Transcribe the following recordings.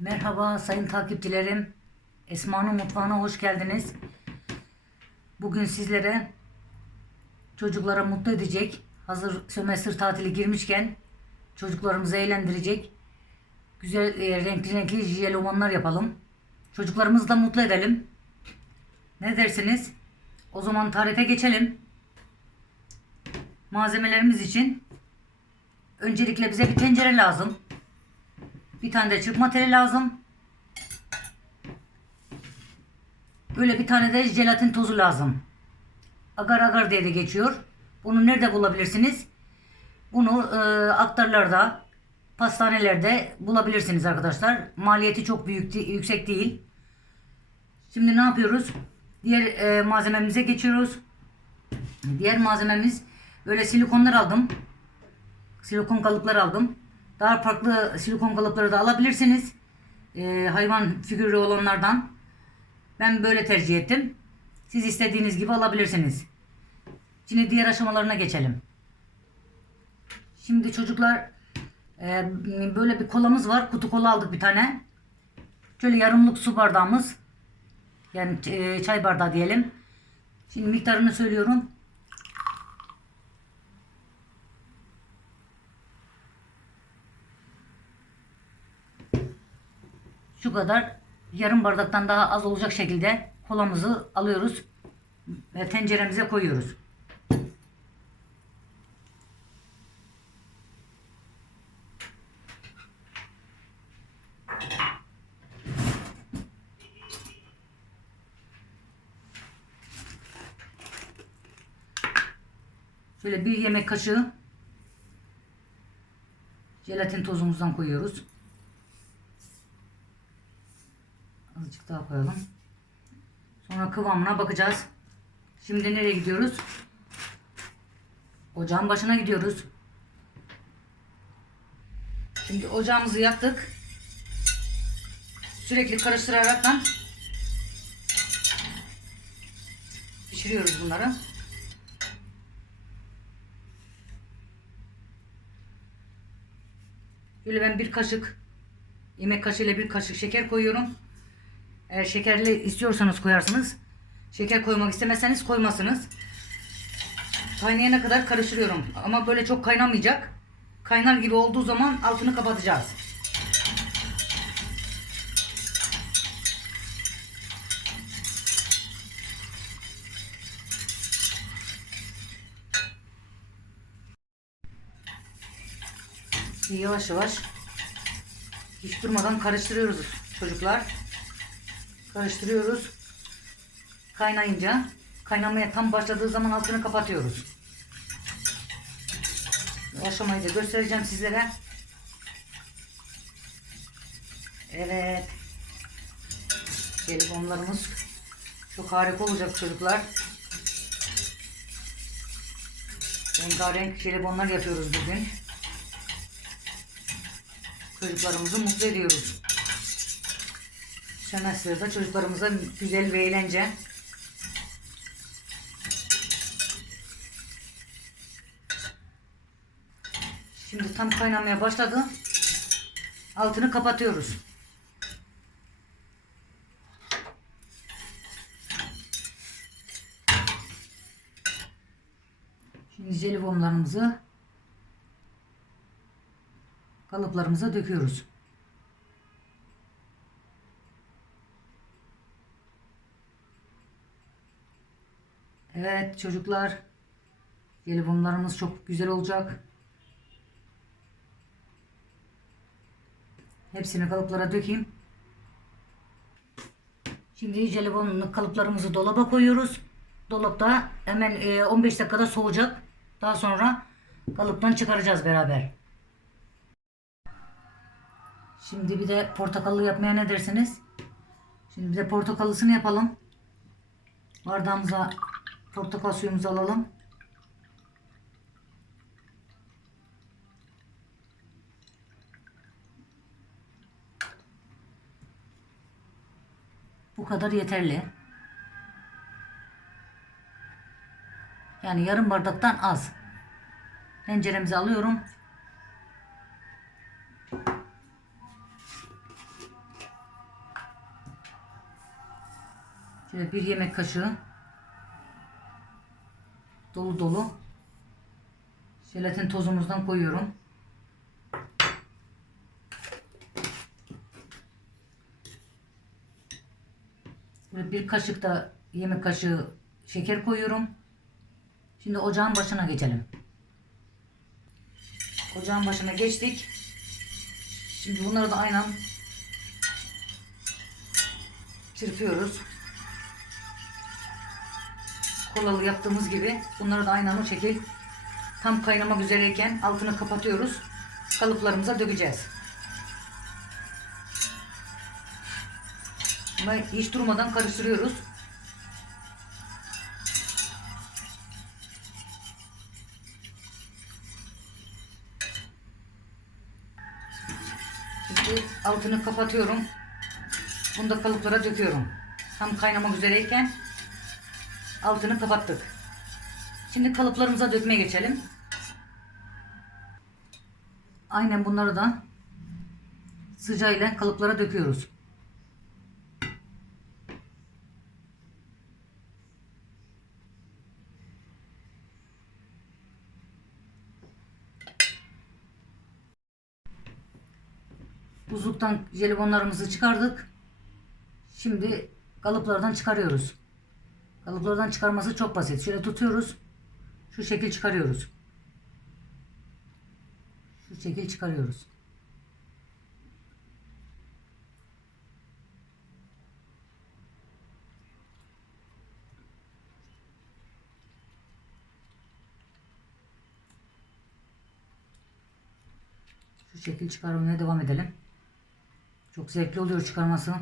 Merhaba sayın takipçilerim. Esma'nın mutfağına hoş geldiniz. Bugün sizlere çocuklara mutlu edecek, hazır sömestr tatili girmişken çocuklarımızı eğlendirecek güzel e, renkli renkli jelibonlar yapalım. Çocuklarımızı da mutlu edelim. Ne dersiniz? O zaman tarife geçelim. Malzemelerimiz için öncelikle bize bir tencere lazım. Bir tane de çırpma teli lazım. Böyle bir tane de jelatin tozu lazım. Agar agar diye de geçiyor. Bunu nerede bulabilirsiniz? Bunu e, aktarlarda, pastanelerde bulabilirsiniz arkadaşlar. Maliyeti çok büyük, yüksek değil. Şimdi ne yapıyoruz? Diğer e, malzememize geçiyoruz. Diğer malzememiz böyle silikonlar aldım. Silikon kalıplar aldım. Daha farklı silikon kalıpları da alabilirsiniz. Ee, hayvan figürü olanlardan. Ben böyle tercih ettim. Siz istediğiniz gibi alabilirsiniz. Şimdi diğer aşamalarına geçelim. Şimdi çocuklar e, böyle bir kolamız var. Kutu kola aldık bir tane. Şöyle yarımlık su bardağımız. Yani e, çay bardağı diyelim. Şimdi miktarını söylüyorum. Şu kadar yarım bardaktan daha az olacak şekilde kolamızı alıyoruz ve tenceremize koyuyoruz. Şöyle bir yemek kaşığı jelatin tozumuzdan koyuyoruz. Azıcık daha koyalım. Sonra kıvamına bakacağız. Şimdi nereye gidiyoruz? Ocağın başına gidiyoruz. Şimdi ocağımızı yaktık. Sürekli karıştıraraktan pişiriyoruz bunları. Böyle ben bir kaşık yemek kaşığıyla bir kaşık şeker koyuyorum. Eğer şekerli istiyorsanız koyarsınız. Şeker koymak istemezseniz koymazsınız. Kaynayana kadar karıştırıyorum. Ama böyle çok kaynamayacak. Kaynar gibi olduğu zaman altını kapatacağız. Yavaş yavaş hiç durmadan karıştırıyoruz çocuklar karıştırıyoruz. Kaynayınca kaynamaya tam başladığı zaman altını kapatıyoruz. Bu aşamayı da göstereceğim sizlere. Evet. Jelibonlarımız çok harika olacak çocuklar. Rengarenk jelibonlar yapıyoruz bugün. Çocuklarımızı mutlu ediyoruz. Sömestr'da çocuklarımıza güzel ve eğlence. Şimdi tam kaynamaya başladı. Altını kapatıyoruz. Şimdi jelibonlarımızı kalıplarımıza döküyoruz. Evet çocuklar. Jelibonlarımız çok güzel olacak. Hepsini kalıplara dökeyim. Şimdi jelibon kalıplarımızı dolaba koyuyoruz. Dolapta hemen 15 e, dakikada soğuyacak. Daha sonra kalıptan çıkaracağız beraber. Şimdi bir de portakallı yapmaya ne dersiniz? Şimdi bir de portakallısını yapalım. Bardağımıza Portakal suyumuzu alalım. Bu kadar yeterli. Yani yarım bardaktan az. Tenceremizi alıyorum. Şöyle bir yemek kaşığı dolu dolu jelatin tozumuzdan koyuyorum. Böyle bir kaşık da yemek kaşığı şeker koyuyorum. Şimdi ocağın başına geçelim. Ocağın başına geçtik. Şimdi bunları da aynen çırpıyoruz. Kolalı yaptığımız gibi bunları da aynen o şekil tam kaynamak üzereyken altını kapatıyoruz. Kalıplarımıza dökeceğiz. Ama hiç durmadan karıştırıyoruz. Şimdi altını kapatıyorum. Bunu da kalıplara döküyorum. Tam kaynamak üzereyken altını kapattık. Şimdi kalıplarımıza dökmeye geçelim. Aynen bunları da sıcağıyla kalıplara döküyoruz. Buzluktan jelibonlarımızı çıkardık. Şimdi kalıplardan çıkarıyoruz. Kalıplardan çıkarması çok basit. Şöyle tutuyoruz. Şu şekil çıkarıyoruz. Şu şekil çıkarıyoruz. Şu şekil çıkarmaya devam edelim. Çok zevkli oluyor çıkarması.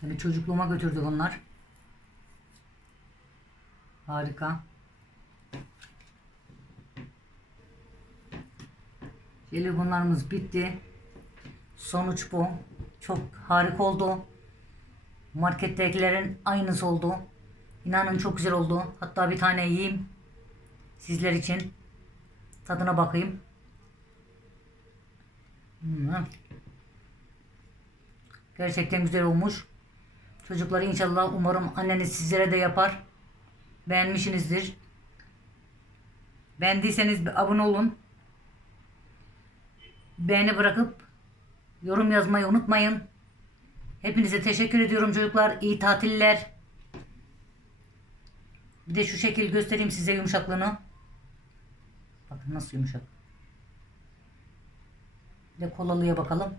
Seni çocukluğuma götürdü bunlar. Harika. Jelibonlarımız bitti. Sonuç bu. Çok harika oldu. Markettekilerin aynısı oldu. İnanın çok güzel oldu. Hatta bir tane yiyeyim. Sizler için. Tadına bakayım. Gerçekten güzel olmuş. Çocukları inşallah umarım anneniz sizlere de yapar. Beğenmişsinizdir. Beğendiyseniz abone olun. Beğeni bırakıp yorum yazmayı unutmayın. Hepinize teşekkür ediyorum çocuklar. İyi tatiller. Bir de şu şekil göstereyim size yumuşaklığını. Bakın nasıl yumuşak. Bir de kolalıya bakalım.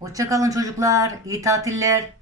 Hoşçakalın çocuklar. İyi tatiller.